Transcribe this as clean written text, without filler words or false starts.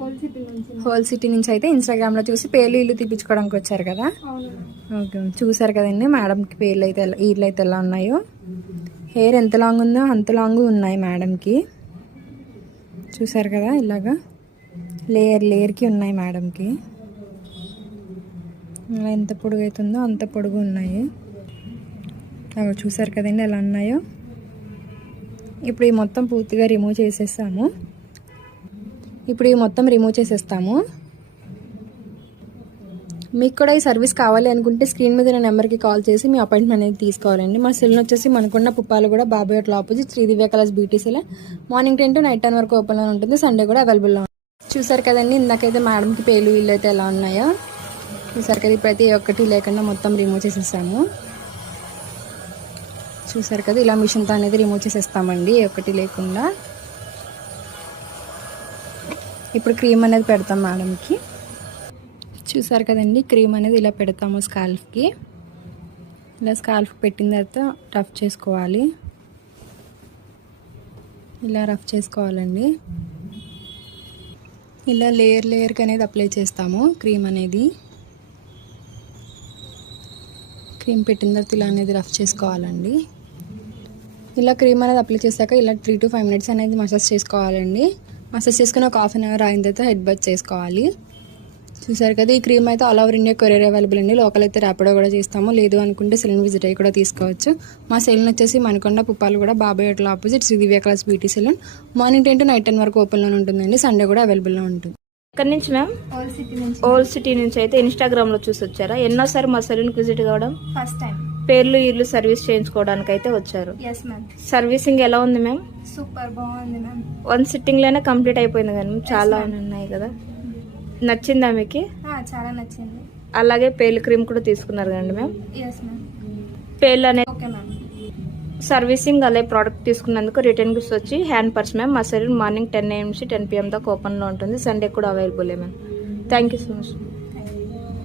Whole city నుంచి అయితే ఇన్స్టాగ్రామ్లో చూసి పేర్లు ఇల్లు తీపించుకోవడానికి వచ్చారు కదా. ఓకే, చూసారు కదండి మేడంకి పేర్లు అయితే ఇల్లు అయితే ఎలా ఉన్నాయో. హెయిర్ ఎంత లాంగ్ ఉందో అంత లాంగ్ ఉన్నాయి మేడంకి. చూసారు కదా, ఇలాగా లేయర్కి ఉన్నాయి మేడంకి. ఇలా ఎంత పొడుగు అవుతుందో అంత పొడుగు ఉన్నాయి. చూసారు కదండి ఎలా ఉన్నాయో. ఇప్పుడు ఈ మొత్తం పూర్తిగా రిమూవ్ చేసేస్తాము. మీకు కూడా ఈ సర్వీస్ కావాలి అనుకుంటే స్క్రీన్ మీద నా నెంబర్కి కాల్ చేసి మీ అపాయింట్మెంట్ అనేది తీసుకోవాలండి. మా సెలూన్ వచ్చేసి మనకున్న పుప్పాలు కూడా Babai hotel opposite Sri Divya colours beauty salon. Morning 10 to night 10 వరకు ఓపెన్లో ఉంటుంది. సండే కూడా అవైలబుల్లో ఉంటుంది. చూసారు కదండి ఇందాకైతే మేడంకి పేర్లు ఇల్లు అయితే ఎలా ఉన్నాయో చూసారు కదా. ఇప్పుడైతే ఒక్కటి లేకుండా మొత్తం రిమూవ్ చేసేసాము. చూసారు కదా, ఇలా మిషన్తో అనేది రిమూవ్ చేసేస్తామండి ఒక్కటి లేకుండా. ఇప్పుడు క్రీమ్ అనేది పెడతాం మేడంకి. చూసారు కదండి, క్రీమ్ అనేది ఇలా పెడతాము స్కాల్ఫ్కి. ఇలా స్కాల్ఫ్ పెట్టిన తర్వాత రఫ్ చేసుకోవాలి. ఇలా రఫ్ చేసుకోవాలండి. ఇలా లేయర్కి అనేది అప్లై చేస్తాము క్రీమ్ అనేది. క్రీమ్ పెట్టిన తర్వాత ఇలా అనేది రఫ్ చేసుకోవాలండి. ఇలా క్రీమ్ అనేది అప్లై చేశాక ఇలా 3 to 5 minutes అనేది మసాజ్ చేసుకోవాలండి. మసాజ్ చేసుకుని ఒక 1/2 hour అయిన తర్వాత హెడ్ బాత్ చేసుకోవాలి. చూసారు కదా, ఈ క్రీమ్ అయితే all over India courier available అండి. లోకల్ అయితే ర్యాపిడో కూడా చేస్తాము. లేదు అనుకుంటే సెలూన్ విజిట్ అయ్యి కూడా తీసుకోవచ్చు. మా సెలూన్ వచ్చేసి మనకొండ పుప్పాలు కూడా Babai hotel opposite Sri Divya colours beauty salon. Morning 10 to night 10 వరకు ఓపెన్లో ఉంటుందండి. సండే కూడా అవైలబుల్లో ఉంటుంది. ఎక్కడి నుంచి మ్యామ్? ఓల్డ్ సిటీ నుంచి అయితే ఇన్స్టాగ్రామ్ లో చూసి వచ్చారా? ఎన్నోసారి మా సెలూన్ విజిట్ కావడం? First time. పేర్లు ఇల్లు సర్వీస్ చేయించుకోవడానికి అయితే వచ్చారు. సర్వీసింగ్ ఎలా ఉంది మ్యామ్? సూపర్ బాగుంది మ్యామ్. 1 sitting లోనే కంప్లీట్ అయిపోయింది కానీ చాలా ఉన్నాయి కదా. నచ్చిందా మీకు? చాలా నచ్చింది. అలాగే పేర్లు క్రీమ్ కూడా తీసుకున్నారు కదండి మ్యామ్? పేర్లు అనేది ఓకే మ్యామ్. సర్వీసింగ్ అలాగే ప్రోడక్ట్ తీసుకున్నందుకు రిటర్న్ గిఫ్ట్స్ వచ్చి హ్యాండ్ పర్స్ మ్యామ్. మా సెలూన్ మార్నింగ్ 10 AM నుంచి 10 PM దాకా ఓపెన్లో ఉంటుంది. సండే కూడా available ma'am. Thank you so much.